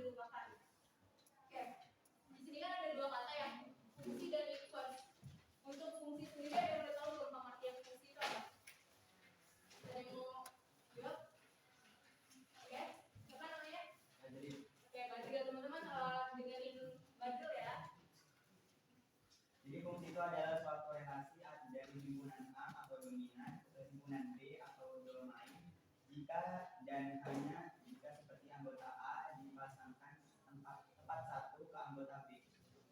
dilupakan. Oke, di sini kan ada dua kata ya, fungsi dan inverse. Untuk fungsi sendiri ada yang udah tahu belum pengertian fungsi itu apa? Ada yang mau jawab? Oke, siapa namanya? Oke, Badril, teman-teman dengerin Badril ya. Jadi fungsi itu adalah suatu relasi dari himpunan A atau dominan ke himpunan B atau domain jika dan hanya jika seperti anggota A dipasangkan tepat satu ke anggota B.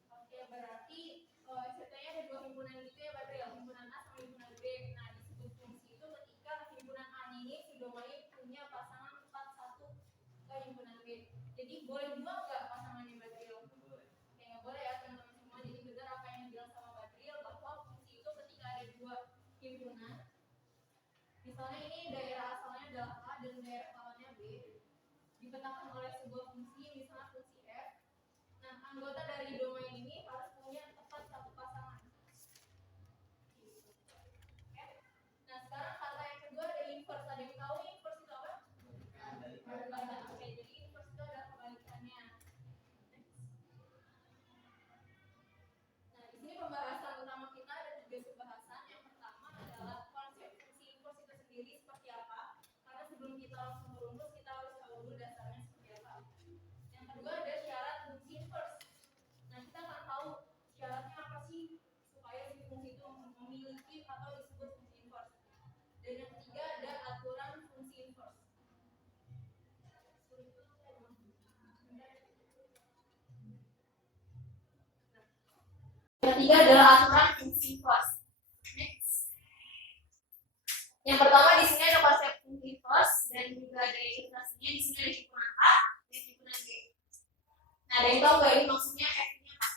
Oke, berarti ceritanya ada dua himpunan gitu ya Badril, himpunan A sama himpunan B. Nah, disebut fungsi itu ketika himpunan A ini si domain punya pasangan tepat satu ke himpunan B. Jadi boleh dua nggak pasangannya Badril? Boleh. Oke, nggak boleh ya teman-teman semua. Jadi benar apa yang dibilang sama Badril bahwa fungsi itu ketika ada dua himpunan. Misalnya ini daerah asalnya adalah A dan daerah kawannya B, dipetakan oleh sebuah fungsi, misalnya fungsi F. Nah, anggota dari domain ini harus punya tepat satu pasangan. Oke. Nah, sekarang kata yang kedua ada inverse. Ada yang tahu inverse itu apa? Kebalikan. Oke, jadi inverse itu adalah kebalikannya. Nah, di sini pembahasan utama kita ada 3 pembahasan. Yang pertama adalah konsep fungsi inverse itu sendiri seperti apa. Karena sebelum kita langsung merumus, kita harus tahu dulu dasarnya seperti apa. Yang kedua ada syarat fungsi inverse. Nah, kita akan tahu syaratnya apa sih supaya si fungsi itu memiliki atau disebut fungsi inverse. Dan yang ketiga ada aturan fungsi inverse. Yang ketiga adalah aturan fungsi inverse. Next. Yang pertama di sini ada konsep fungsi inverse dan juga ada ilustrasinya. Di sini ada himpunan A dan himpunan B. Nah, ada yang tahu nggak ini maksudnya F-nya apa?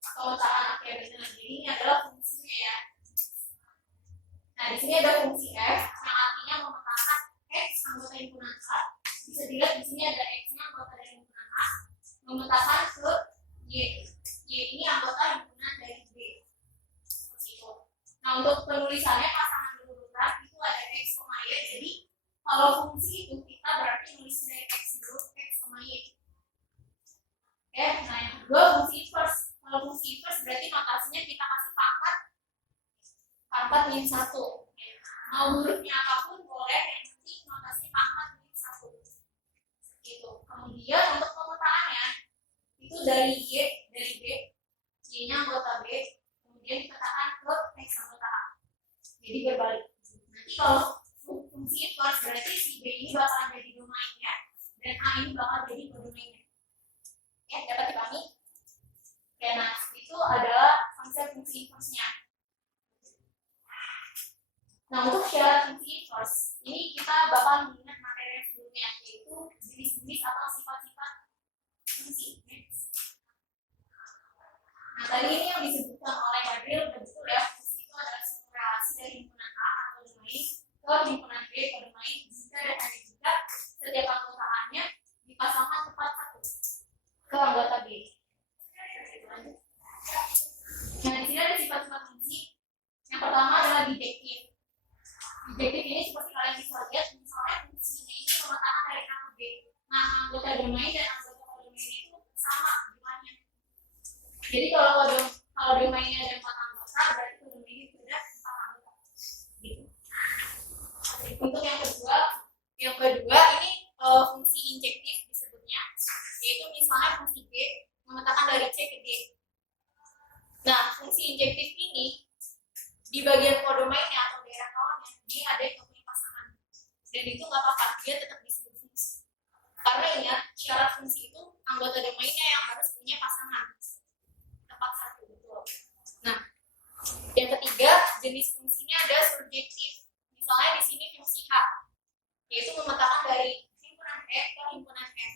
Atau letakkan ya benar. Jadi ini adalah fungsinya ya. Nah, di sini ada fungsi F yang artinya memetakan X anggota himpunan A. Bisa dilihat di sini ada X-nya anggota dari himpunan A, memetakan ke Y. Y ini anggota himpunan dari B. Seperti itu. Nah, untuk penulisannya pasangan berurutan itu ada X, Y. Jadi kalau fungsi itu kita berarti nulisnya dari X dulu, X, Y. Oke, nah yang kedua fungsi inverse. Kalau fungsi inverse berarti notasinya kita kasih pangkat min 1. Mau hurufnya apapun boleh, yang penting notasi pangkat min 1. Gitu. Kemudian untuk pemetaannya itu dari Y, dari B, Y-nya anggota B, kemudian dipetakan ke X anggota A. Jadi berbalik. Nanti kalau fungsi inverse berarti si B ini bakal jadi domainnya dan A ini bakal jadi domainnya. Ya, dapat dipahami? Oke, nah itu adalah konsep fungsi inverse-nya. Nah, untuk syarat fungsi inverse, ini kita bakal mengingat materi yang sebelumnya, yaitu jenis-jenis atau sifat-sifat fungsi. Nah, tadi ini yang disebutkan oleh Badril, betul ya, fungsi itu adalah suatu relasi dari himpunan A atau domain ke himpunan B atau domain jika dan hanya jika setiap anggota A-nya dipasangkan tepat satu ke anggota B. Nah, di sini ada sifat-sifat fungsi. Yang pertama adalah bijektif. Bijektif ini seperti kalian bisa lihat, misalnya fungsinya ini memetakan dari A ke B. Nah, anggota domain dan anggota domain itu sama jumlahnya. Jadi kalau domainnya ada 4 anggota, berarti domainnya sudah 4 anggota. Gitu. Untuk yang kedua ini fungsi injektif disebutnya, yaitu misalnya fungsi B memetakan dari C ke D. Nah, fungsi injektif ini di bagian kodomainnya atau daerah kawannya dia ada yang punya pasangan, dan itu nggak apa-apa, dia tetap disebut fungsi. Karena ingat syarat fungsi itu anggota domainnya yang harus punya pasangan tepat satu, betul. Nah, yang ketiga jenis fungsinya ada surjektif. Misalnya di sini fungsi H, yaitu memetakan dari himpunan E ke himpunan F.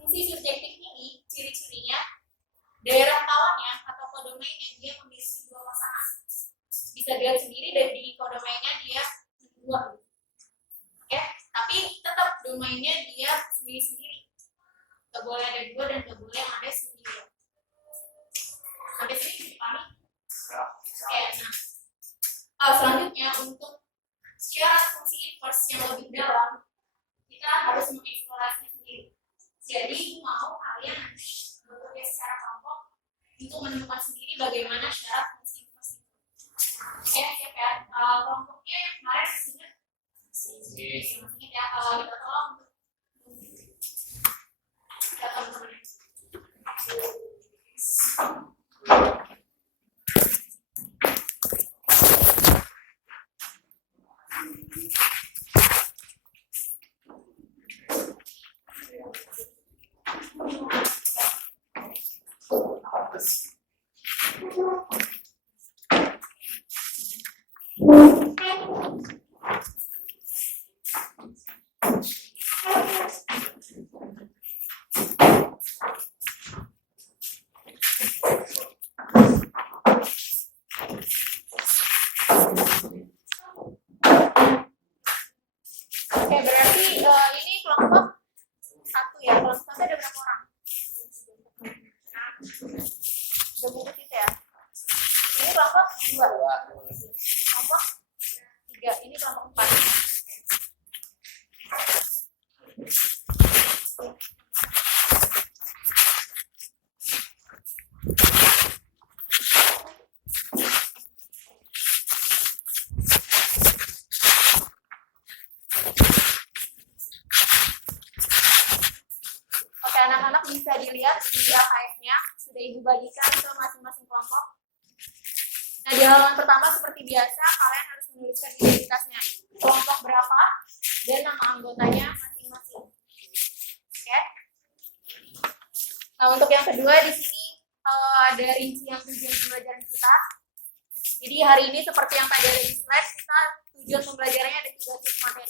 Fungsi surjektif ini ciri-cirinya daerah kawannya atau kodomainnya dia memiliki 2 pasangan. Bisa dilihat sendiri dan di kodomainnya dia 2. Oke, tapi tetap domainnya dia sendiri-sendiri. Gak boleh ada 2 dan gak boleh ada 9. Sampai sini dipahami? Oke, nah selanjutnya untuk syarat fungsi inverse yang lebih dalam, kita harus mengeksplorasi sendiri. Jadi mau kalian nanti bekerja secara kelompok itu menemukan sendiri bagaimana syarat fungsi inverse itu. Siap ya. Kelompoknya yang kemarin hasilnya maksudnya ya kita tolong untuk ya teman-teman. Oke, berarti ini kelompok satu ya. Kelompok satu ada berapa orang? Udah bungkus itu ya. Ini kelompok dua. Kelompok tiga. Ini kelompok empat. Oke, anak-anak bisa dilihat di AKF-nya sudah ibu bagikan ke masing-masing kelompok. Nah, di halaman pertama seperti biasa kalian harus menuliskan identitasnya, kelompok berapa dan nama anggotanya masing-masing. Oke. Nah, untuk yang kedua di sini ada rincian tujuan pembelajaran kita. Jadi hari ini seperti yang tadi ada di slide, kita tujuan pembelajarannya ada 3 tips materi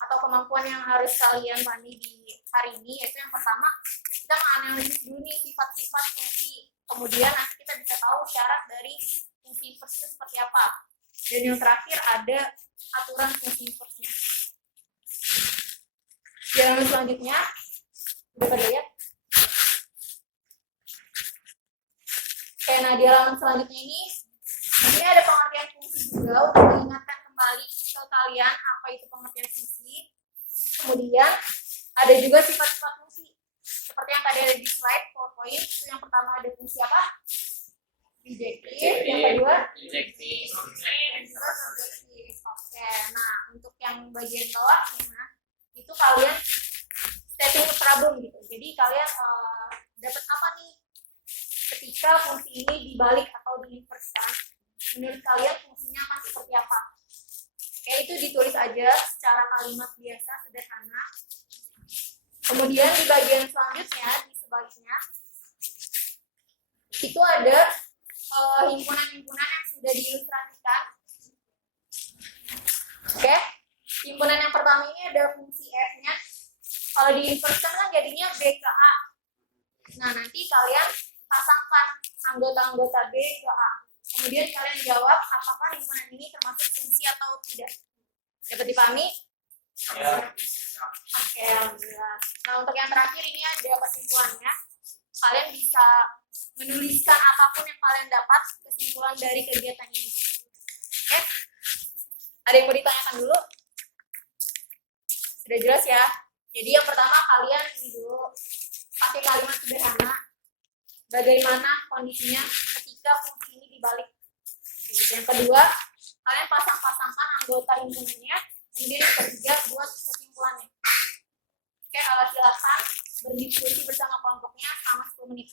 atau kemampuan yang harus kalian pahami di hari ini, yaitu yang pertama kita menganalisis dulu nih sifat-sifat fungsi, kemudian nanti kita bisa tahu syarat dari fungsi inverse seperti apa, dan yang terakhir ada aturan fungsi inverse-nya. Yang selanjutnya udah pada lihat? Oke, nah di halaman selanjutnya ini ada pengertian fungsi juga untuk mengingatkan kembali ke kalian apa itu pengertian fungsi. Kemudian ada juga sifat-sifat fungsi seperti yang tadi ada di slide PowerPoint. Itu yang pertama ada fungsi apa? Bijektif. Yang kedua Objektif. terus objektif. Oke, nah untuk yang bagian bawahnya itu kalian setting problem gitu. Jadi kalian dapat apa nih ketika fungsi ini dibalik atau diinverskan? Menurut kalian fungsinya akan seperti apa? Oke, itu ditulis aja secara kalimat biasa sederhana. Kemudian di bagian selanjutnya di sebaliknya itu ada himpunan-himpunan yang sudah diilustrasikan. Oke, himpunan yang pertama ini ada fungsi F-nya. Kalau diinverskan kan jadinya B ke A. Nah, nanti kalian pasangkan anggota-anggota B ke A. Kemudian kalian jawab apakah himpunan ini termasuk fungsi atau tidak. Dapat dipahami? Ya. Oke, alhamdulillah. Nah, untuk yang terakhir ini ada kesimpulannya. Kalian bisa menuliskan apapun yang kalian dapat kesimpulan dari kegiatan ini. Oke? Ada yang mau ditanyakan dulu? Sudah jelas ya? Jadi yang pertama kalian ini dulu pakai kalimat sederhana. Bagaimana kondisinya ketika fungsi ini dibalik. Yang kedua, kalian pasang-pasangkan anggota himpunannya. Kemudian yang ketiga, buat kesimpulannya. Oke, silakan berdiskusi bersama kelompoknya selama 10 menit.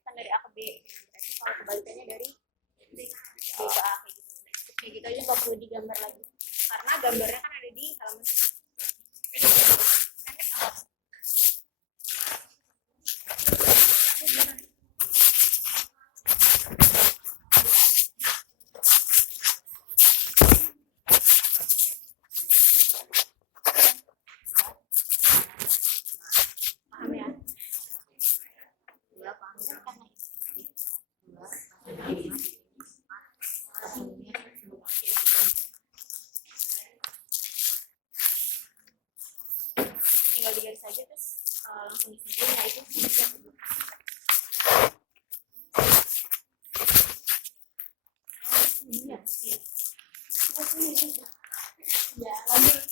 kan dari A ke B. Berarti kalau kebalikannya dari B ke A kayak gitu. Nah, kayak gitu aja nggak perlu digambar lagi. Karena gambarnya kan ada di halaman paham ya? Tinggal digaris aja terus langsung disimpulin ya itu fungsinya. Iya. Ya, lanjut.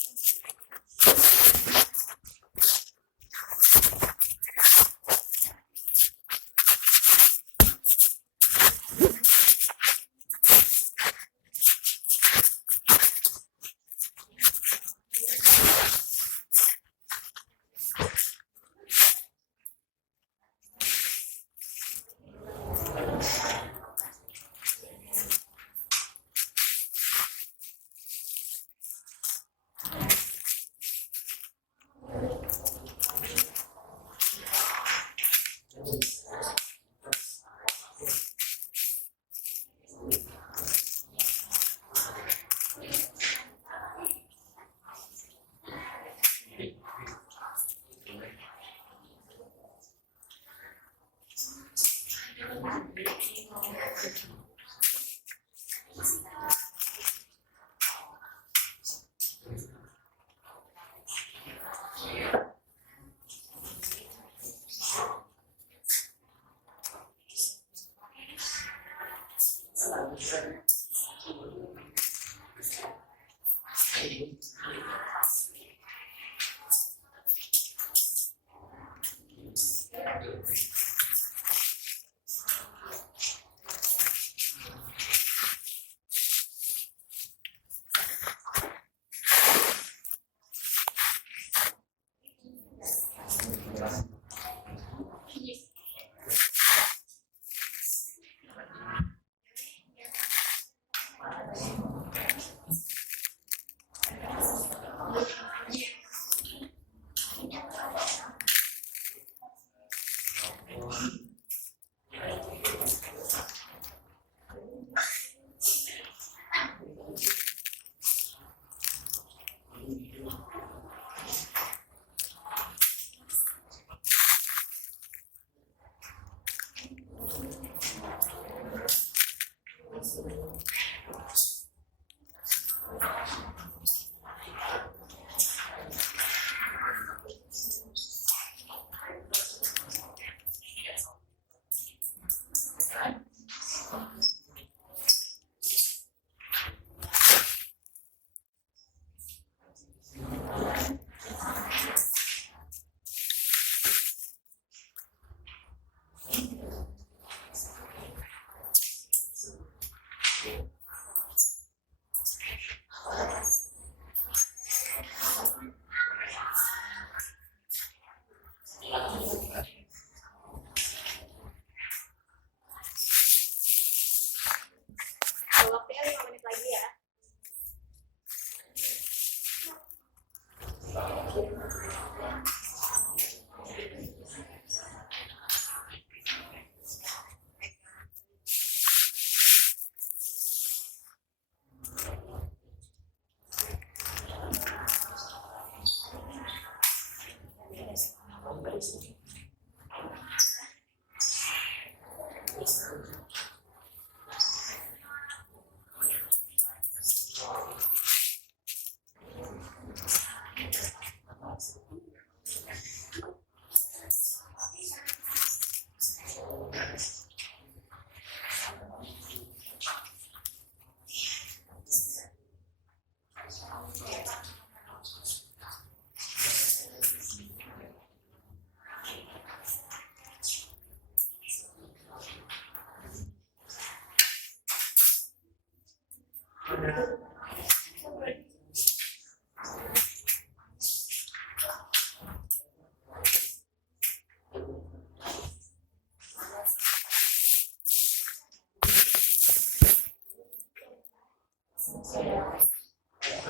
Waktunya 5 menit lagi ya.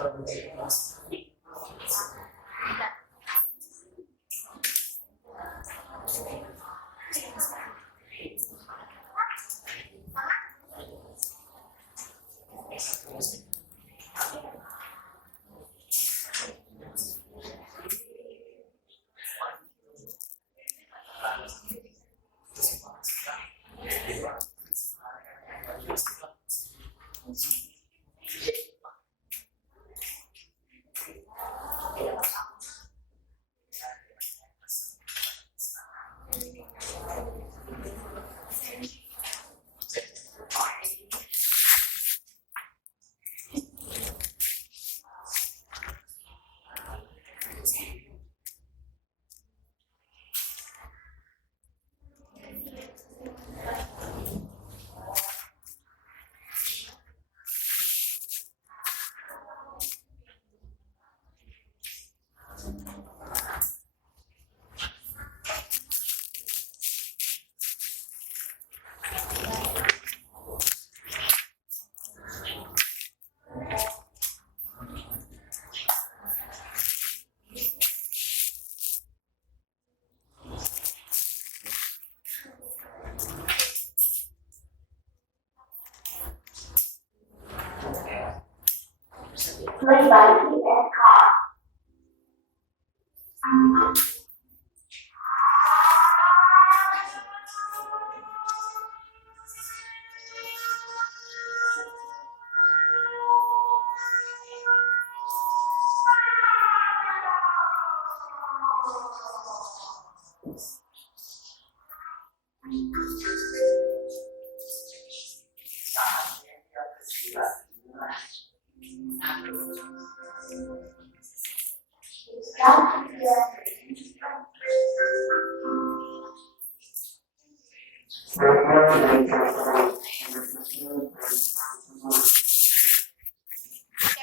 Oke,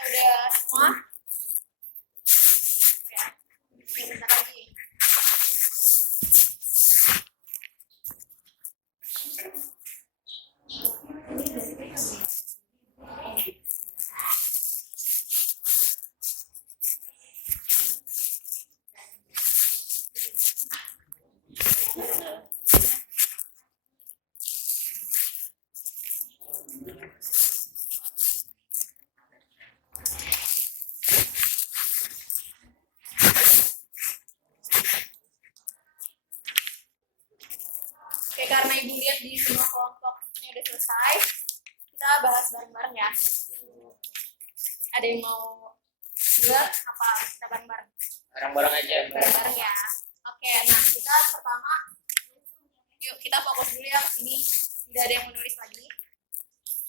udah semua? Ya, bentar lagi. Oke, karena Ibu lihat di semua kelompoknya udah selesai, kita bahas bareng-bareng ya. Ada yang mau duluan apa kita bareng-bareng? Bareng-bareng aja. Bareng-bareng ya. Oke, nah kita pertama, yuk kita fokus dulu ya ke sini. Tidak ada yang menulis lagi.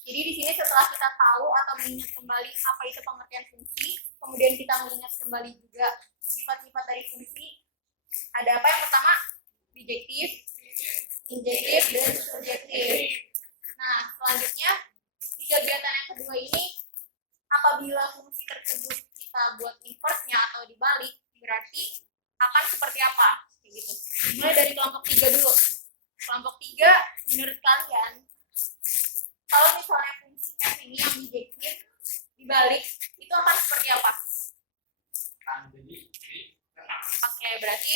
Jadi di sini setelah kita tahu atau mengingat kembali apa itu pengertian fungsi, kemudian kita mengingat kembali juga sifat-sifat dari fungsi. Ada apa yang pertama? Bijektif, injektif, dan subjektif. Nah, selanjutnya di kegiatan yang kedua ini, apabila fungsi tersebut kita buat inverse-nya atau dibalik, berarti akan seperti apa? Kayak gitu. Mulai dari kelompok 3 dulu. Kelompok 3, menurut kalian, kalau misalnya fungsi f ini yang bijektif dibalik, itu akan seperti apa? Oke, berarti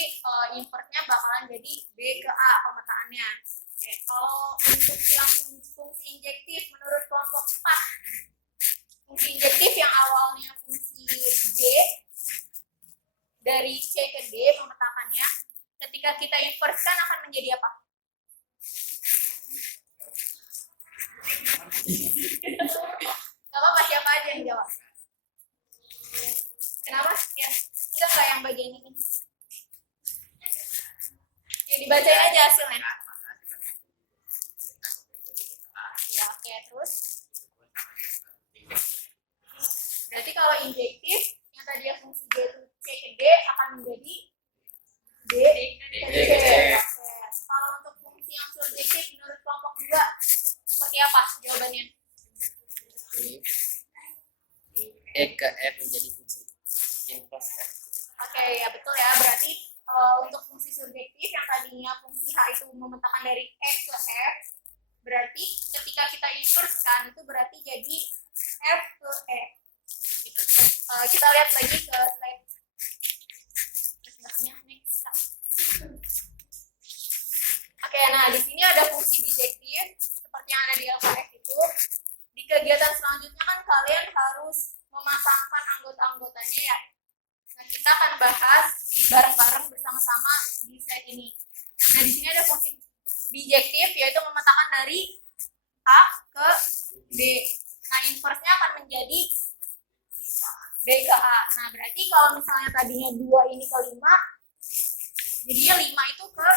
inverse-nya bakalan jadi B ke A pemetaannya. Oke, kalau untuk yang fungsi injektif menurut kelompok 4, fungsi injektif yang awalnya fungsi D dari C ke D pemetakannya, ketika kita inverse kan akan menjadi apa? Gak apa-apa, siapa aja yang jawab. Kenapa? Ya, enggak yang bagian ini. Ya, dibacain aja hasilnya. Ya, oke, terus. Berarti kalau injektif, yang tadi yang fungsi D itu C ke D akan menjadi D ke D. Oke. Kalau untuk fungsi yang subjektif menurut kelompok 2, seperti apa jawabannya? E ke F menjadi fungsi inverse F. Oke, ya betul ya. Berarti untuk fungsi subjektif yang tadinya fungsi H itu memetakan dari E ke F, berarti ketika kita inverse kan itu berarti jadi F ke E. Gitu. Kita lihat lagi ke slide presentasinya. Next. Oke, nah di sini ada fungsi bijektif seperti yang ada di LKS itu. Di kegiatan selanjutnya kan kalian harus memasangkan anggota-anggotanya ya. Nah, kita akan bahas di bareng-bareng bersama-sama di slide ini. Nah, di sini ada fungsi bijektif yaitu memetakan dari A ke B. Nah, inverse-nya akan menjadi B ke A. Nah, berarti kalau misalnya tadinya 2 ini ke 5, jadinya 5 itu ke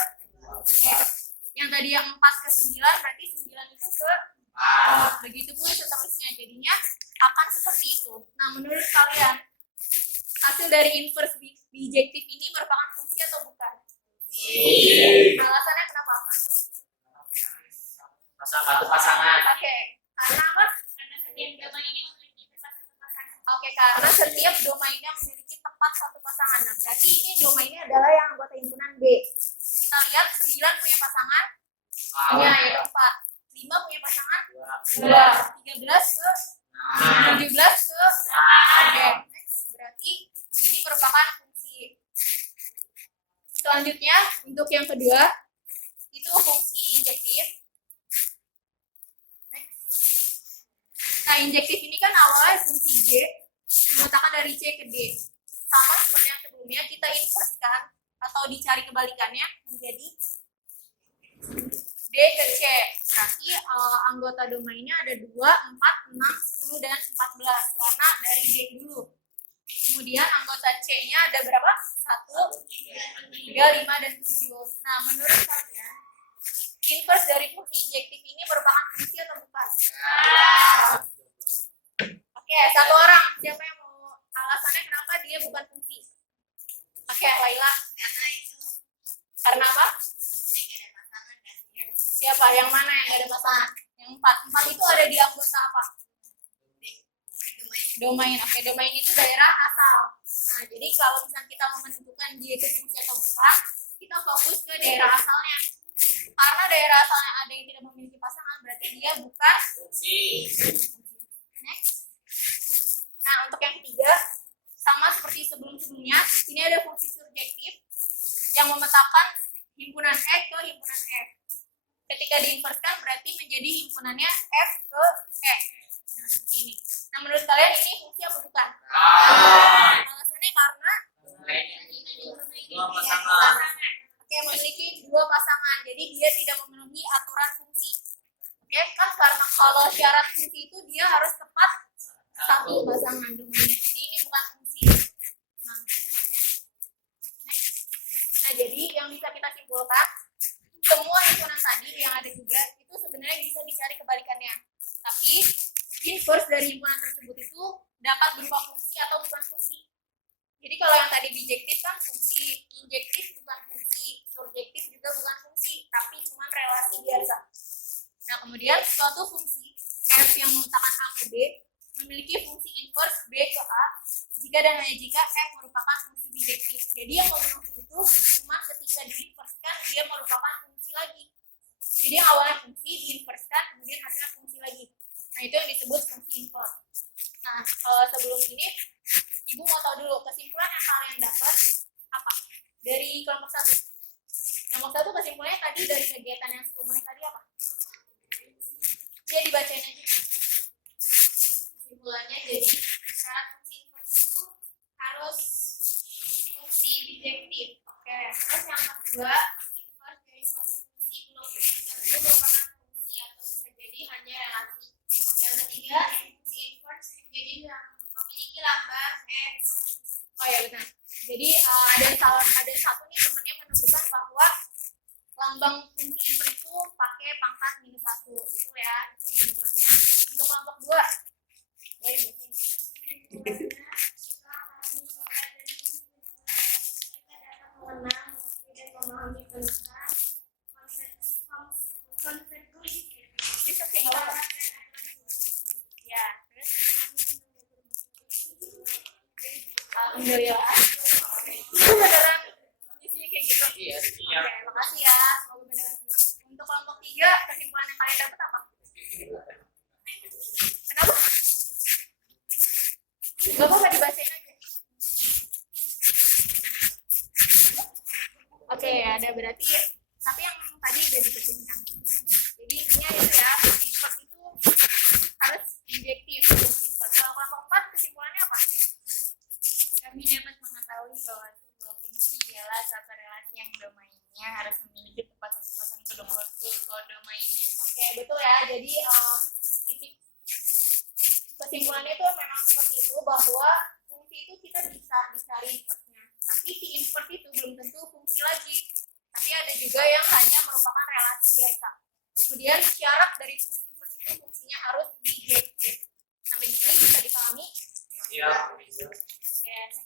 F. Yang tadi yang 4 ke 9, berarti 9 itu ke A. Begitupun seterusnya. Jadinya akan seperti itu. Nah, menurut kalian, hasil dari inverse bijektif ini merupakan fungsi atau bukan? Alasannya kenapa? Satu pasangan. Oke, karena apa? Oke, karena setiap domainnya memiliki tepat satu pasangan. Nah, berarti ini domainnya adalah yang anggota himpunan B. Kita lihat 9 punya pasangan, punya yaitu 4. 5 punya pasangan, 2. 13 ke 17 ke Oke, next. Berarti ini merupakan fungsi. Selanjutnya, untuk yang kedua, itu fungsi injektif. Nah, injektif ini kan awalnya fungsi J, memetakan dari C ke D. Sama seperti yang sebelumnya, kita inverse-kan atau dicari kebalikannya menjadi D ke C. Berarti anggota domainnya ada 2, 4, 6, 10, dan 14. Karena dari D dulu. Kemudian anggota C-nya ada berapa? 1, 3, 5, dan 7. Nah, menurut kalian, inverse dari fungsi injektif ini merupakan fungsi atau bukan? Oke, satu orang. Siapa yang mau alasannya kenapa dia bukan fungsi? Oke, Laila. Karena apa? Siapa? Yang mana yang gak ada pasangan? Yang 4. 4 itu ada di anggota apa? Domain. Oke, domain itu daerah asal. Nah, jadi kalau misalnya kita mau menentukan dia itu fungsi atau bukan, kita fokus ke daerah asalnya. Karena daerah asalnya ada yang tidak memiliki pasangan, berarti dia bukan fungsi. Next. Nah, untuk yang ketiga, sama seperti sebelum-sebelumnya, ini ada fungsi surjektif yang memetakan himpunan E ke himpunan F. Ketika diinverskan berarti menjadi himpunannya F ke E. Nah, seperti ini. Nah, menurut kalian ini fungsi apa bukan? Alasannya karena Dua pasangan. Oke, memiliki 2 pasangan. Jadi dia tidak memenuhi aturan fungsi. Oke, kan karena kalau syarat fungsi itu dia harus tepat 1 pasangan domainnya. Jadi ini bukan fungsi. Nah, next. Nah, jadi yang bisa kita simpulkan, semua himpunan tadi yang ada juga itu sebenarnya bisa dicari kebalikannya. Tapi inverse dari himpunan tersebut itu dapat berupa fungsi atau bukan fungsi. Jadi kalau yang tadi bijektif kan fungsi, injektif bukan fungsi, surjektif juga bukan fungsi, tapi cuma relasi biasa. Nah, kemudian suatu fungsi F yang memetakan A ke B memiliki fungsi inverse B ke A jika dan hanya jika F merupakan fungsi bijektif. Jadi yang memenuhi itu cuma ketika diinverskan dia merupakan fungsi lagi. Jadi yang awalnya fungsi diinverskan kemudian hasilnya fungsi lagi. Nah, itu yang disebut fungsi inverse. Nah, sebelum ini Ibu mau tahu dulu kesimpulan yang kalian dapat apa dari kelompok 1. Kelompok 1 kesimpulannya tadi dari kegiatan yang 10 menit tadi apa? Ya, dibacain aja. Kesimpulannya jadi syarat fungsi inverse itu harus fungsi bijektif. Oke. Terus yang kedua, inverse dari suatu fungsi belum tentu merupakan fungsi atau bisa jadi hanya relasi. Yang ketiga, fungsi inverse menjadi yang memiliki lambang F. Oh ya, benar. Jadi ada satu nih temennya menentukan bahwa lambang fungsi inverse itu pakai pangkat -1. Itu ya, itu kesimpulannya. Untuk kelompok 2, boleh bacain. Mengenal, dan memahami tentang konsep bisa sih nggak apa-apa. Ya, terus alhamdulillah itu beneran isinya kayak gitu. Iya. Oke, makasih ya, semoga beneran senang. Untuk kelompok 3 kesimpulan yang kalian dapat apa? Kenapa? Gak apa-apa dibacain ya. Jadi titik kesimpulannya itu memang seperti itu, bahwa fungsi itu kita bisa dicari inverse-nya. Tapi si inverse itu belum tentu fungsi lagi. Tapi ada juga yang hanya merupakan relasi biasa. Kemudian syarat dari fungsi inverse itu fungsinya harus bijektif. Sampai di sini bisa dipahami? Iya. Oke, next.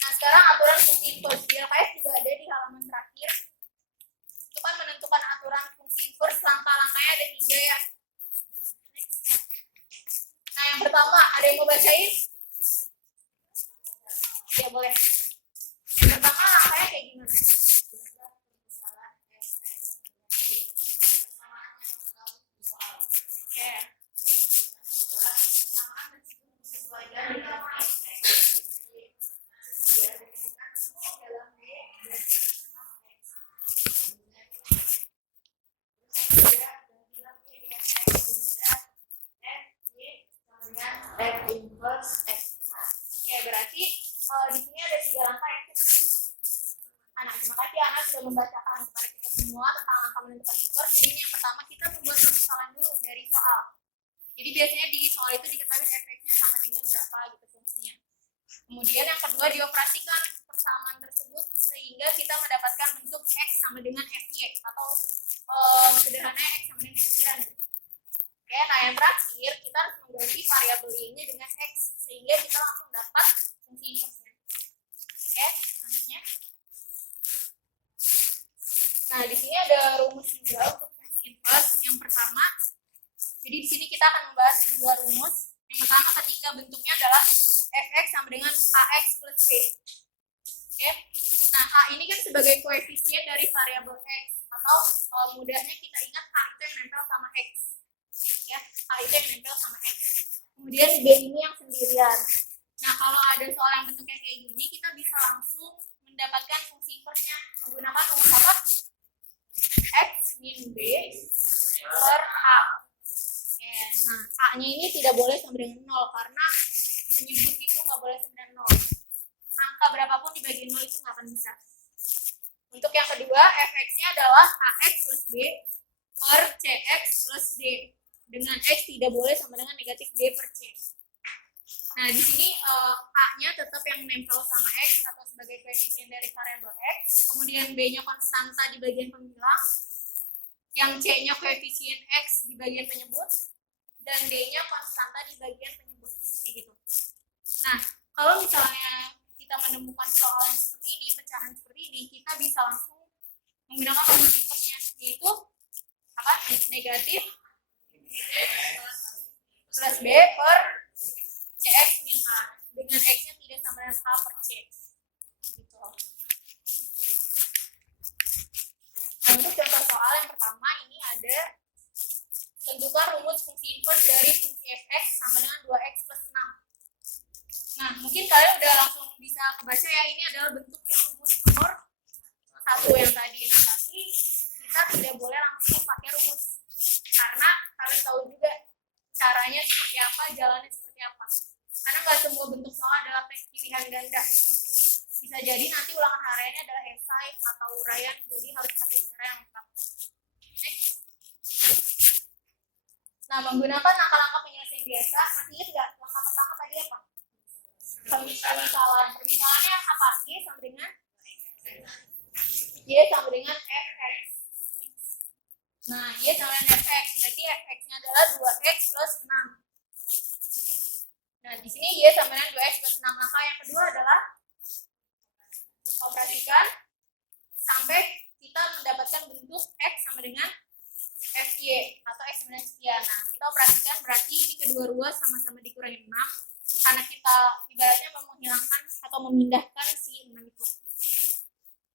Nah, sekarang aturan fungsi inverse di LKS juga ada di halaman terakhir. Itu kan menentukan aturan fungsi inverse, langkah-langkahnya ada 3 ya. Nah, yang pertama, ada yang mau bacain? Ya, boleh. Yang pertama, langkahnya kayak gimana? Oke. Oke, berarti di sini ada 3 langkah ya. Anak, terima kasih Anak sudah membacakan kepada kita semua tentang langkah menentukan inverse. Jadi ini yang pertama, kita membuat permisalan dulu dari soal. Jadi biasanya di soal itu diketahui efeknya sama dengan berapa gitu fungsinya. Kemudian yang kedua, dioperasikan persamaan tersebut sehingga kita mendapatkan bentuk X sama dengan FY atau sederhananya X sama dengan sekian. Oke, nah yang terakhir kita harus mengganti variabel Y-nya dengan X sehingga kita langsung dapat fungsi inverse-nya. Oke, selanjutnya. Nah, di sini ada rumus juga untuk fungsi inverse. Yang pertama, jadi di sini kita akan membahas 2 rumus. Yang pertama, ketika bentuknya adalah fx sama dengan ax plus b. Oke. Nah, a ini kan sebagai koefisien dari variabel x, atau mudahnya kita ingat a itu yang nempel sama x. Ya, a itu yang nempel sama x. Kemudian b ini yang sendirian. Nah, kalau ada soal yang bentuknya kayak gini, kita bisa langsung mendapatkan fungsi inverse-nya menggunakan rumus apa? X min b per a. Oke, nah a-nya ini tidak boleh sama dengan 0 karena penyebut itu nggak boleh sama dengan 0. Angka berapapun dibagi 0 itu nggak akan bisa. Untuk yang kedua, fx-nya adalah ax plus b per cx plus d. Dengan x tidak boleh sama dengan negatif d per c. Nah, di sini a-nya tetap yang nempel sama x atau sebagai koefisien dari variabel x, kemudian b-nya konstanta di bagian pemilah, yang c-nya koefisien x di bagian penyebut, dan d-nya konstanta di bagian penyebut, kayak gitu. Nah, kalau misalnya kita menemukan soal yang seperti ini, pecahan seperti ini, kita bisa langsung menggunakan rumus inverse-nya, yaitu apa? Negatif plus b per cx min a, dengan x-nya tidak sama dengan a per c. Gitu. Nah, untuk contoh soal yang pertama ini ada tentukan rumus fungsi inverse dari fungsi fx sama dengan 2x plus 6. Nah, mungkin kalian udah langsung bisa kebaca ya, ini adalah bentuk yang rumus nomor 1 yang tadi. Nah, tapi kita tidak boleh langsung pakai rumus karena kalian tahu juga caranya seperti apa, jalannya seperti apa. Karena nggak semua bentuk soal adalah pilihan ganda. Bisa jadi nanti ulangan hariannya adalah esai atau uraian, jadi harus pakai cara yang lengkap. Next. Nah, menggunakan langkah-langkah penyelesaian biasa, masih ingat nggak langkah pertama tadi apa? Permisalan. Permisalannya apa? Y sama dengan fx. Nah, Y sama dengan fx, berarti fx-nya adalah 2x plus 6. Nah, di sini Y sama dengan 2x plus 6. Langkah yang kedua adalah operasikan sampai kita mendapatkan bentuk X sama dengan FY atau X sama dengan sekian. Nah, kita operasikan berarti ini kedua ruas sama-sama dikurangi 6 karena kita ibaratnya mau menghilangkan atau memindahkan si 6 itu.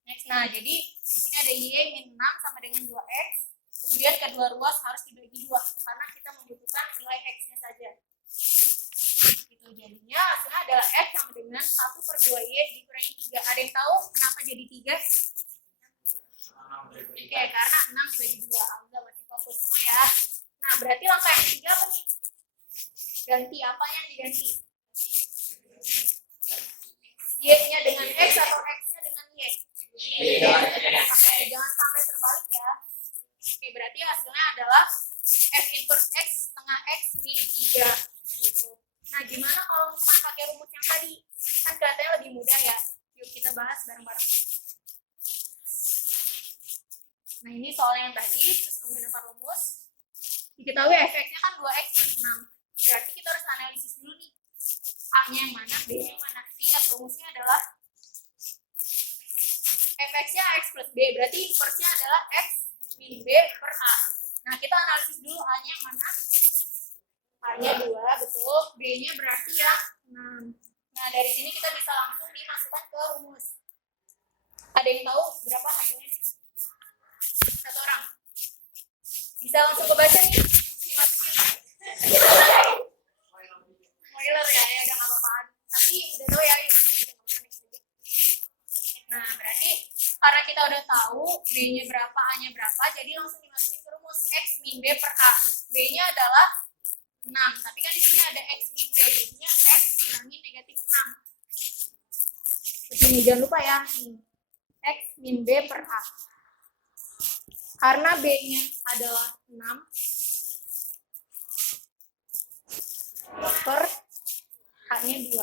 Next, nah jadi di sini ada Y min 6 sama dengan 2X. Kemudian kedua ruas harus dibagi 2 karena kita membutuhkan nilai X-nya saja. Gitu, jadinya hasilnya adalah X sama dengan 1 per 2Y dikurangi 3. Ada yang tahu kenapa jadi 3? Oke, karena 6 dibagi 2. Alhamdulillah, berarti fokus semua ya. Nah, berarti langkah yang ketiga apa nih? Ganti, apa yang diganti? Y-nya dengan X atau X-nya dengan Y? Oke, jangan sampai terbalik ya. Oke, Oke, berarti hasilnya adalah F inverse X setengah X min 3 gitu. Nah, gimana kalau misalkan pakai rumus yang tadi? Kan kelihatannya lebih mudah ya. Yuk kita bahas bareng-bareng. Nah, ini soal yang tadi, terus menggunakan rumus. Diketahui efeknya kan 2X plus 6. Berarti kita harus analisis dulu nih. A-nya yang mana, B-nya yang mana. Ingat, rumusnya adalah Fx-nya X plus B. Berarti inverse-nya adalah X min B per A. Nah, kita analisis dulu A-nya yang mana. A-nya 2, betul. B-nya berarti ya 6. Nah, dari sini kita bisa langsung dimasukkan ke rumus. Ada yang tahu berapa hasilnya? Satu orang. Bisa langsung kebaca nih. Dimasukin. Spoiler ya, ya udah nggak apa-apa. Tapi udah tahu ya. Nah, berarti karena kita udah tahu B-nya berapa, A-nya berapa, jadi langsung dimasukin ke rumus X min B per A. B-nya adalah 6, tapi kan di sini ada X min B, jadinya X dikurangi negatif 6. Begini, jangan lupa ya, X min B per A. Karena B-nya adalah 6 per A-nya 2.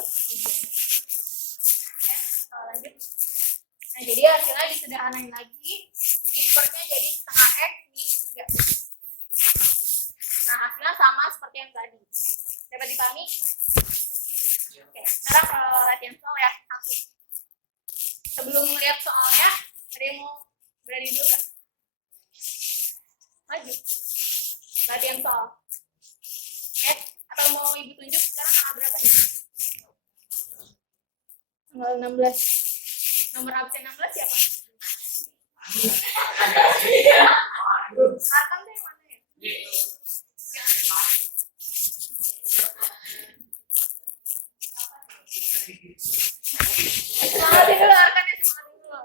Lanjut. Nah, jadi hasilnya disederhanain lagi. Inverse-nya jadi setengah X min 3. Nah, hasilnya sama seperti yang tadi. Dapat dipahami? Oke, sekarang kalau latihan soal ya, satu. Sebelum melihat soalnya, ada yang mau berani dulu kan? Maju. Latihan soal. Oke, atau mau ibu tunjuk sekarang tanggal berapa nih? Tanggal 16. Nomor absen 16 siapa? Arkam tuh yang mana ya? Semangatin dulu Arkam ya, semangatin dulu.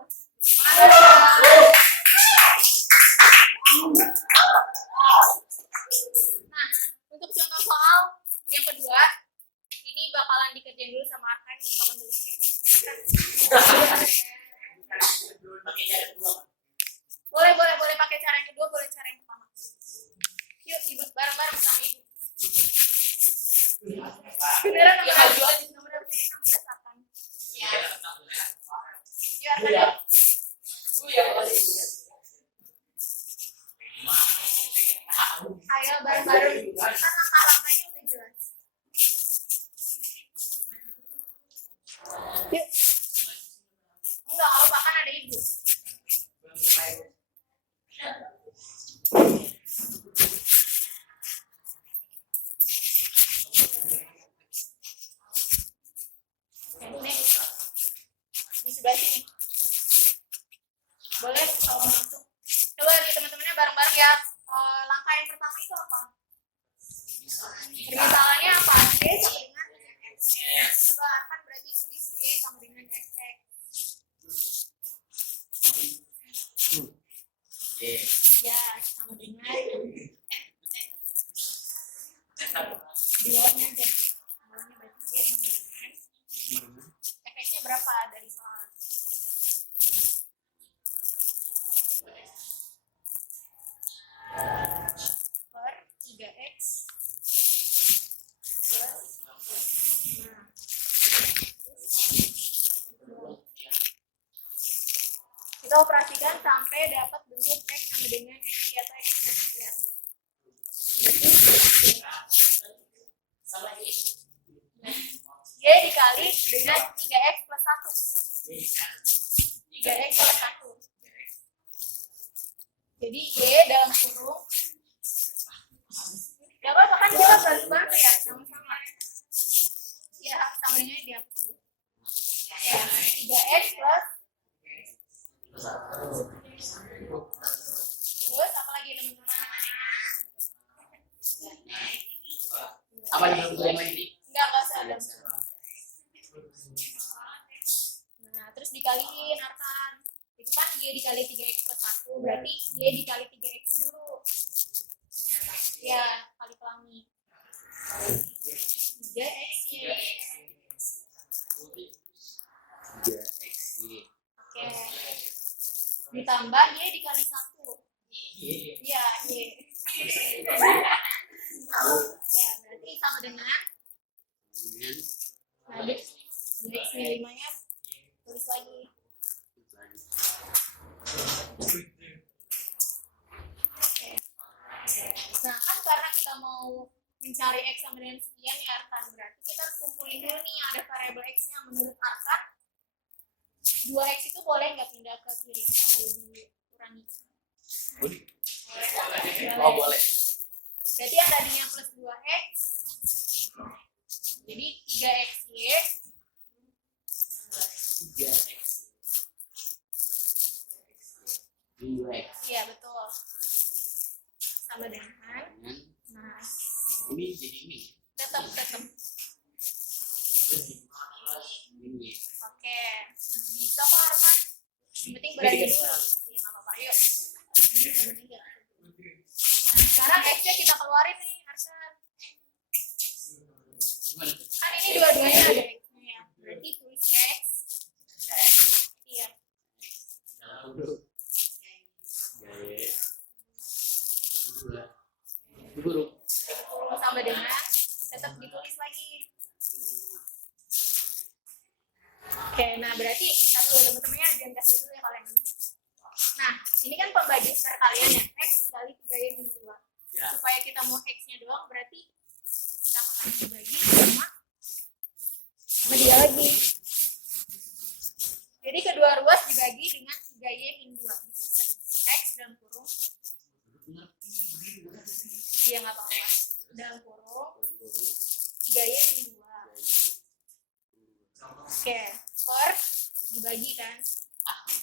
Nah, untuk contoh soal yang kedua, ini bakalan dikerjain dulu sama Arkan nih, kapan dulu sih? Boleh pakai cara yang kedua, boleh cara yang pertama. Yuk, dibut bareng-bareng sama ibu. Beneran nomor absen 16 Arkan. Yuk, Arkan yuk. Ayo bareng-bareng, kan langkah-langkahnya udah jelas. Yuk. Enggak apa-apa, kan ada ibu. Ini di sebelah sini. Boleh kalau mau masuk. Coba nih teman-temannya bareng-bareng ya. Langkah yang pertama itu apa? Permisalannya apa? D sama dengan X. Coba kan berarti tulis D sama dengan X. Ya, sama dengan di bawahnya aja. Bawahnya berarti D sama dengan efeknya berapa dari soal? Per 3X plus 5. Kita operasikan sampai dapat bentuk X sama dengan X atau X minus sekian. Y dikali dengan 3X plus 1. 3X plus 1. Jadi Y dalam kurung. Gak apa-apa kan kita bantu-bantu ya, sama-sama. Ya, sama dengan dihapus dulu. Ya, 3X plus terus apa lagi teman-teman? Apa yang belum ini? Enggak usah ada. Nah, terus dikaliin Arkan. Itu kan Y dikali 3X plus 1, berarti Y dikali 3X dulu. Ya, kali pelangi. 3X Y. 3X Y. Oke. Ditambah Y dikali 1. Iya, Y. Ya, berarti sama dengan nah, X min 5-nya tulis lagi. Oke. Nah, kan karena kita mau mencari X sama dengan sekian ya Arkan, berarti kita harus kumpulin dulu nih ada variabel X-nya. Menurut Arkan 2X itu boleh nggak pindah ke kiri atau dikurangi? Boleh. Boleh. Oh boleh. Berarti yang tadinya plus 2X jadi 3XY 3x 2x iya betul sama dengan nah ini jadi ini tetap terus ini oke bisa kok Arkan yang penting berani dulu iya nggak apa-apa yuk ini sama 3 nah sekarang X-nya kita keluarin nih Arkan gimana tuh? kan ini dua-duanya ada X-nya ya berarti tulis X iya Dalam huruf gaya dua huruf sama dengan tetap ditulis lagi. Oke, nah berarti satu teman-temannya jangan kasih dulu ya kalian ini. Nah, ini kan pembagi besar kalian ya, X dikali 3Y min 2. ya. Supaya kita mau X-nya doang, berarti kita akan dibagi sama dia lagi. Jadi kedua ruas dibagi dengan 3Y min 2. Ditulis lagi X dalam kurung. Iya nggak apa-apa. Dalam kurung 3Y min 2. Oke, per dibagi kan?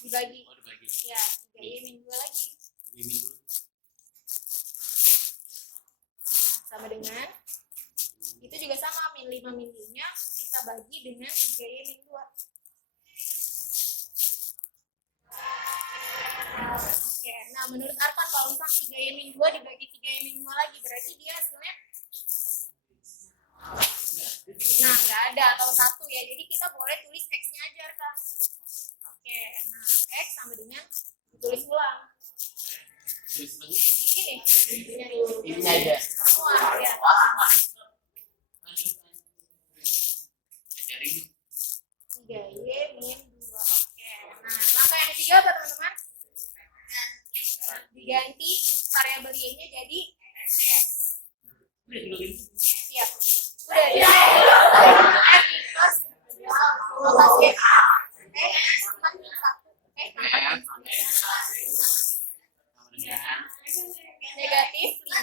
Dibagi. Oh dibagi Ya, 3Y min 2 lagi. ini dulu Sama dengan itu juga sama min 5 min 5 nya kita bagi dengan 3Y min 2. Oke, nah menurut Arkan kalau misal 3Y min 2 dibagi 3Y min 2 lagi berarti dia hasilnya nah nggak ada atau 1 ya, jadi kita boleh tulis X-nya aja Arkan. Oke, nah X sama dengan ditulis ulang tulis lagi ini intinya dulu ini aja semua ya. ajarin 3Y min 2. Oke, nah langkah yang ketiga apa teman-teman? Diganti variabel Y-nya jadi X. udah tinggal ini Iya. Udah ya. X plus notasi X. Negatif 5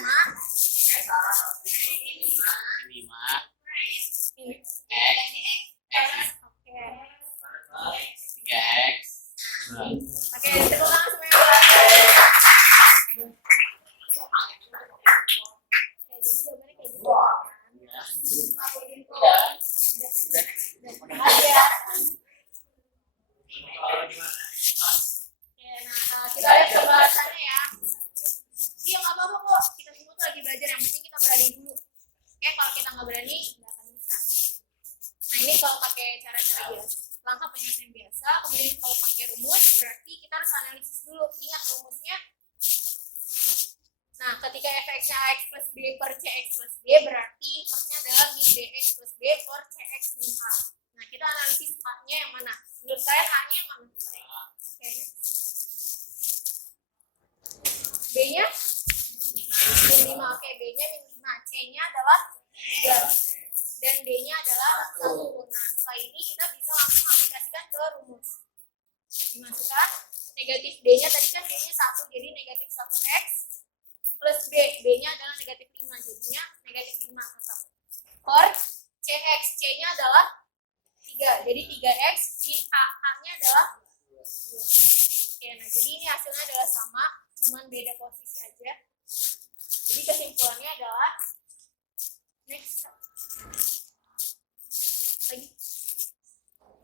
Oke. Oke, tepuk tangan semuanya. Oke, jadi jawabannya kayak gitu. Aja. Oke, nah kita lihat pembahasannya ya. Iya nggak apa-apa kok. Kita semua tuh lagi belajar. Yang penting kita berani dulu. Oke, kalau kita nggak berani nggak akan bisa. Nah ini kalau pakai cara-cara biasa, langkah penyelesaian biasa. Kemudian kalau pakai rumus, berarti kita harus analisis dulu. Ingat rumusnya. Nah, ketika fx-nya ax plus b per cx plus b, berarti inversnya adalah min dx plus b per cx min a. Nah, kita analisis a-nya yang mana? Menurut saya a-nya yang mana? Oke. B-nya? Min 5. Oke, B-nya min 5. C-nya adalah 3. Dan D-nya adalah 1. Nah, setelah ini kita bisa langsung aplikasikan ke rumus. Dimasukkan negatif D-nya, tadi kan D-nya 1, jadi negatif 1x plus B, B-nya adalah negatif 5, jadinya negatif 5 tetap. Per CX, C-nya adalah 3, jadi 3x min A, A-nya adalah 2. Oke, nah jadi ini hasilnya adalah sama, cuman beda posisi aja. Jadi kesimpulannya adalah next lagi.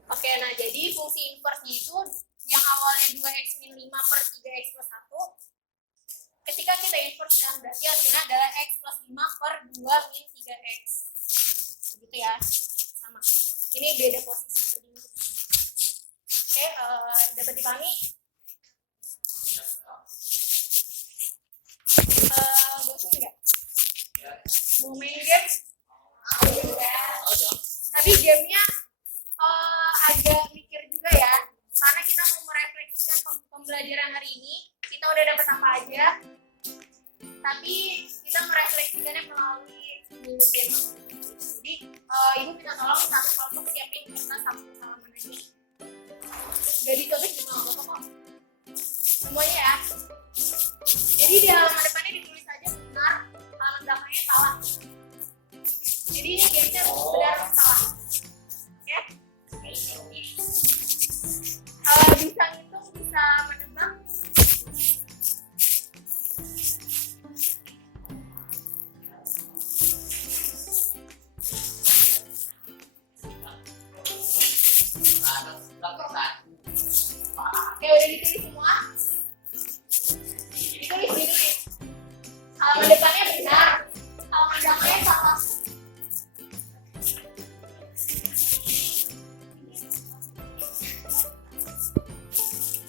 Oke, nah jadi fungsi inverse-nya itu yang awalnya 2x min 5 per 3x plus 1, ketika kita inverse kan berarti hasilnya adalah x plus 5 per 2 min 3x. Gitu ya, sama. Ini beda posisi. Oke, dapat dipahami? Mau main game? Oh dong. Tapi gamenya agak mikir juga ya, karena kita mau merefleksikan pembelajaran hari ini. Kita udah dapat apa aja, tapi kita merefleksikannya melalui mini game. Jadi ibu minta tolong satu kelompok siapin kertas sama halaman aja. Gak dicoret juga nggak apa-apa kok. Semuanya ya. Jadi di halaman depannya ditulis aja benar, halaman belakangnya salah. Jadi ini gamenya benar atau salah. Ya. Bisa ngitung, bisa menebak. Oke, udah ditulis semua? Ditulis. Halaman depannya benar, halaman belakangnya salah.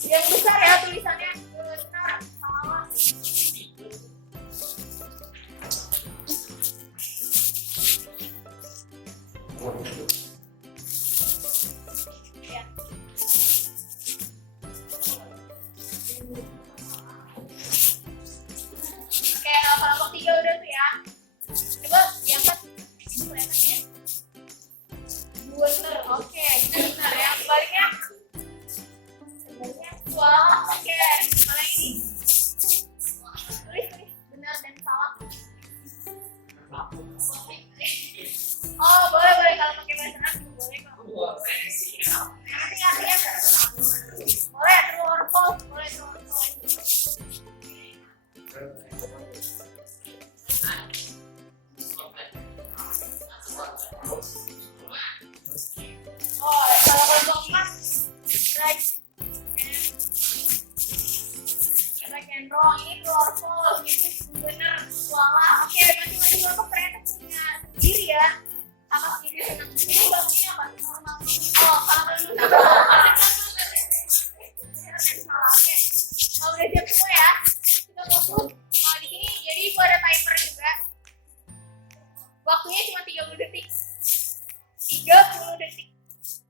Yang besar ya tulisannya benar, salah. Ya. Oke, kelompok 3 udah tuh ya. Coba diangkat. Ini kelihatan ya. Bener, oke. Bener ya. Sebaliknya. Wah, oke. Kalau ini. Tulis. Benar dan salah. Oh, boleh. Kalau pakai bahasa Arab juga boleh kok. Nanti artinya boleh, true or false. Boleh, true or false. Oh, kalau kelompok 4 right and wrong, ini true or false, itu bener, salah. Oke, masing-masing kelompok ternyata punya sendiri ya. Apa sendiri senang sendiri, ini apa? Normal. Oh, kalau belum oke. Kalau udah siap semua ya, kita fokus. Di sini jadi ibu ada timer juga. Waktunya cuma 30 detik. 30 detik.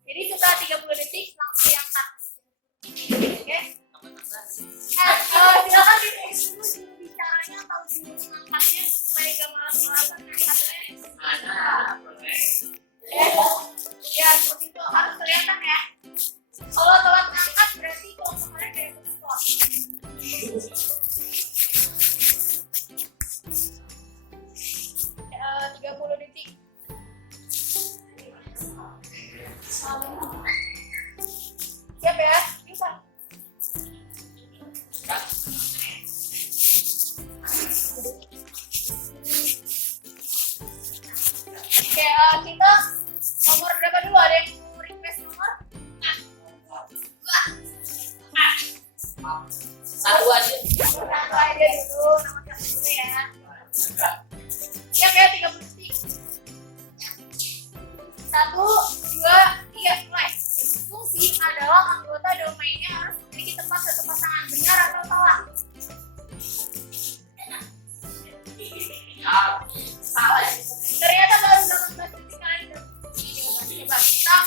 Jadi setelah 30 detik langsung diangkat. Oke? Silakan ditulis dulu juru bicaranya atau juru mengangkatnya supaya gak malas-malasan ngangkatnya. Ya, seperti itu harus kelihatan ya. Kalau telat ngangkat berarti kelompok kalian dari skor. 30 detik. Siap ya? Bisa. Oke, kita nomor berapa dulu? Ada yang mau request nomor? Satu aja. Satu aja dulu, nomor satu dulu ya. Siap ya, 30 detik. 1, 2, 3, mulai. Fungsi adalah anggota domainnya harus memiliki tempat satu pasangan, benar atau salah? Salah ya. Ternyata baru 18 detik kalian udah punya jawaban. Coba kita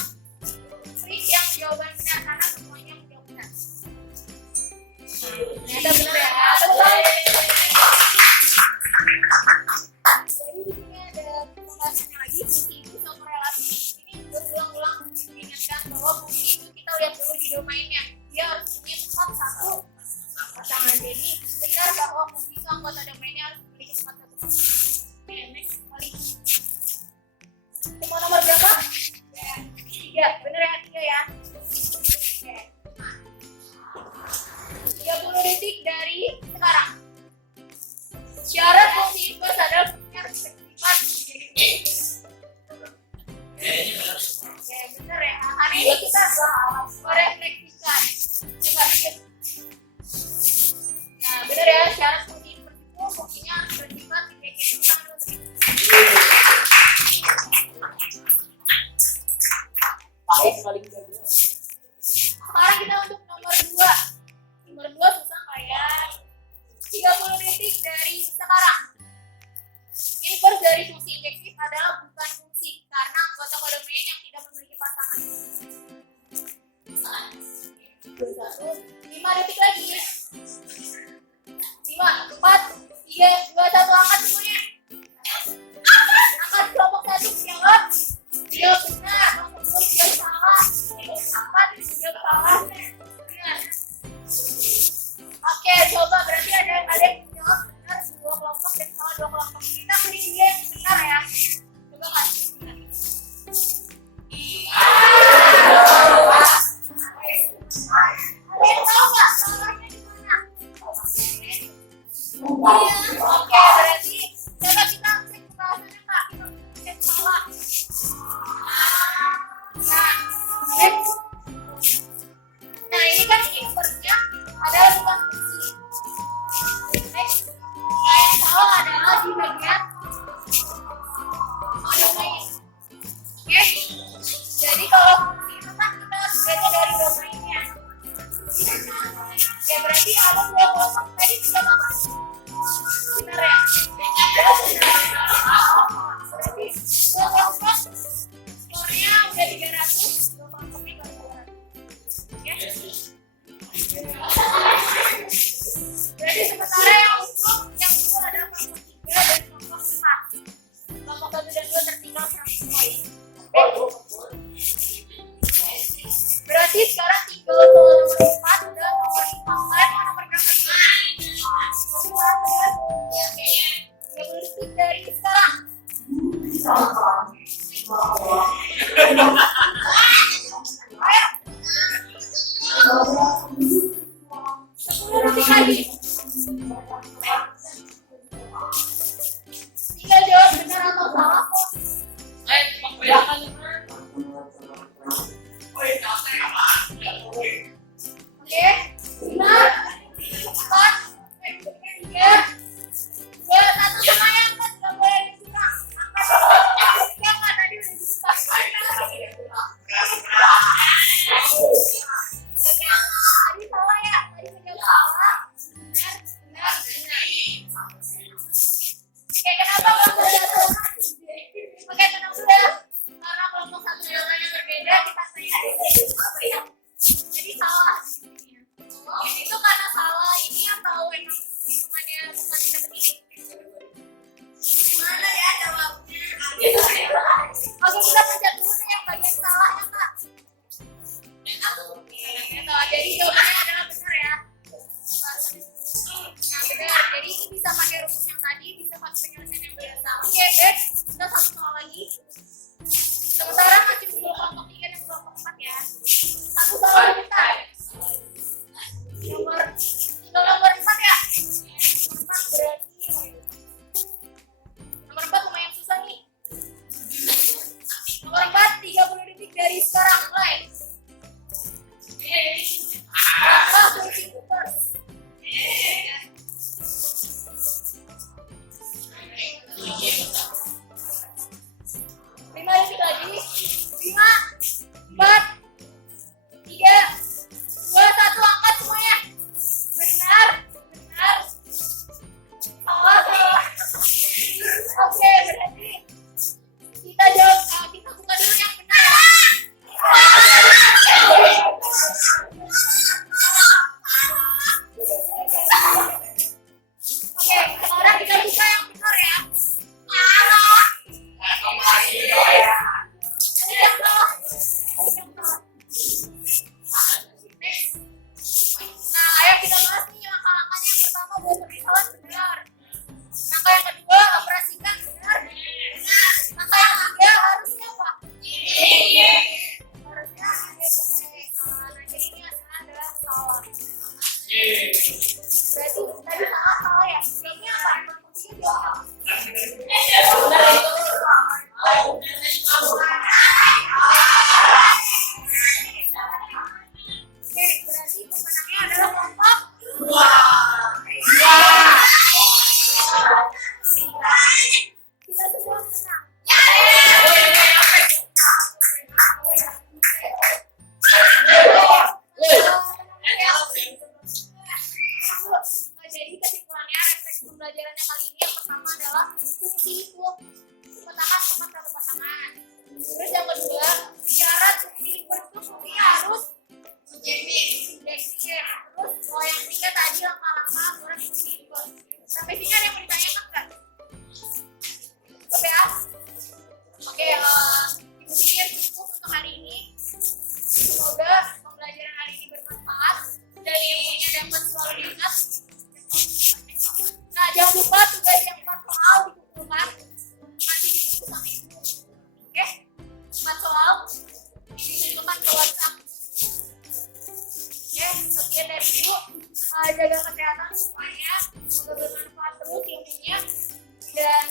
klik yang jawaban benar karena semuanya menjawab benar. Ternyata benar ya. Jadi di sini ada pembahasannya lagi, fungsi itu sama relasi. Ini berulang-ulang mengingatkan bahwa fungsi itu kita lihat dulu di domainnya. Dia harus punya tempat satu pasangan. Jadi benar bahwa fungsi itu anggota domainnya harus memiliki tempat satu pasangan. Oke, next kali. Semua nomor berapa? 3, bener ya 3 ya. Oke. 30 detik dari sekarang. Syarat fungsi inverse adalah fungsi harus bersifat menjadi Kayaknya benar. Oke, bener ya. Hari ini kita merefleksikan. Coba lihat. Nah, bener ya, syarat fungsi inverse itu fungsinya harus bersifat menjadi Paling Sekarang kita untuk nomor 2. Nomor 2 susah nggak ya? 30 detik dari sekarang. Inverse dari fungsi dua kelompok. Kita pilih dia yang benar ya. Coba kasih. Kalian tahu nggak salahnya di mana? Iya, oke, berarti coba kita cek bahasanya Kak. Kita cek salah. Nah, ini kan inverse-nya adalah bukan fungsi. Nah, yang salah adalah di bagian domain. Oke, jadi kalau fungsi itu kan kita harus beda dari domainnya. Oke, berarti ada dua kelompok tadi bisa apa? Benar ya? Berarti dua kelompok skornya udah 300, dua kelompoknya baru 200. Oke? Berarti sementara yang itu ada kelompok 3 dan kelompok 4. Kelompok 1 dan 2 tertinggal 100 poin. Oke? Berarti sekarang tinggal nomor 4 dan nomor 5. Kalian mau nomor berapa dulu? Ya, kayaknya 30 detik dari sekarang. Ayo. 10 detik lagi. Tinggal jawab benar atau salah kok. Oke, 5, 4, 3, 2, 1 sama yang kan nggak boleh dikurang. Angkat nggak tadi udah dibuka. Tadi salah ya, tadi menjawab salah. Benar. Oke, kenapa kelompok 1? Oke, tenang dulu ya. Karena kelompok 1 jawabannya berbeda, kita tanya apa ya? Jadi salah. Oke, itu karena salah ini atau emang hitungannya bukan kita begini? Gimana ya jawabnya? Oke, kita pencet dulu deh yang bagian salah ya Kak. Jadi jawabannya adalah benar ya. Nah benar, jadi ini bisa pakai rumus yang tadi, bisa pakai penyelesaian yang biasa. Oke, baik, kita satu soal lagi. Sementara masih dua kelompok 3 dan kelompok 4 ya. Satu soal kita. Nomor 4 ya. Nomor 4 berarti nomor 4 lumayan susah nih. Nomor 4 30 detik dari sekarang mulai. Lima detik lagi. 5, 4, 3, 2, 1 angkat semuanya. Benar. Salah. Oke, berarti kita jawab. Kita buka dulu yang benar. Oke, sekarang kita buka yang benar ya. Nah, ayo kita bahas nih langkah-langkahnya. Yang pertama, buat permisalan benar. Langkah yang kedua, operasikan benar. Langkah yang ketiga, harusnya apa? Harusnya ada salah. Nah, jadi ini adalah salah. Berarti tadi salah ya. Ini apa? Oke, berarti pemenangnya adalah kelompok 2. Kita semua menang. Jadi kesimpulannya refleksi pembelajarannya kali ini yang pertama adalah fungsi itu memetakan tempat pasangan. Terus yang kedua, syarat fungsi itu fungsinya harus subjektif. Terus kalau yang ketiga tadi langkah-langkah buat fungsi itu. Sampai sini ada yang mau ditanyakan nggak? Cukup ya? Oke, ibu pikir cukup untuk hari ini. Semoga pembelajaran hari ini bermanfaat dan ilmunya dapat selalu diingat. Nah, jangan lupa tugas yang 4 soal jaga kesehatan semuanya, semoga bermanfaat terus ilmunya dan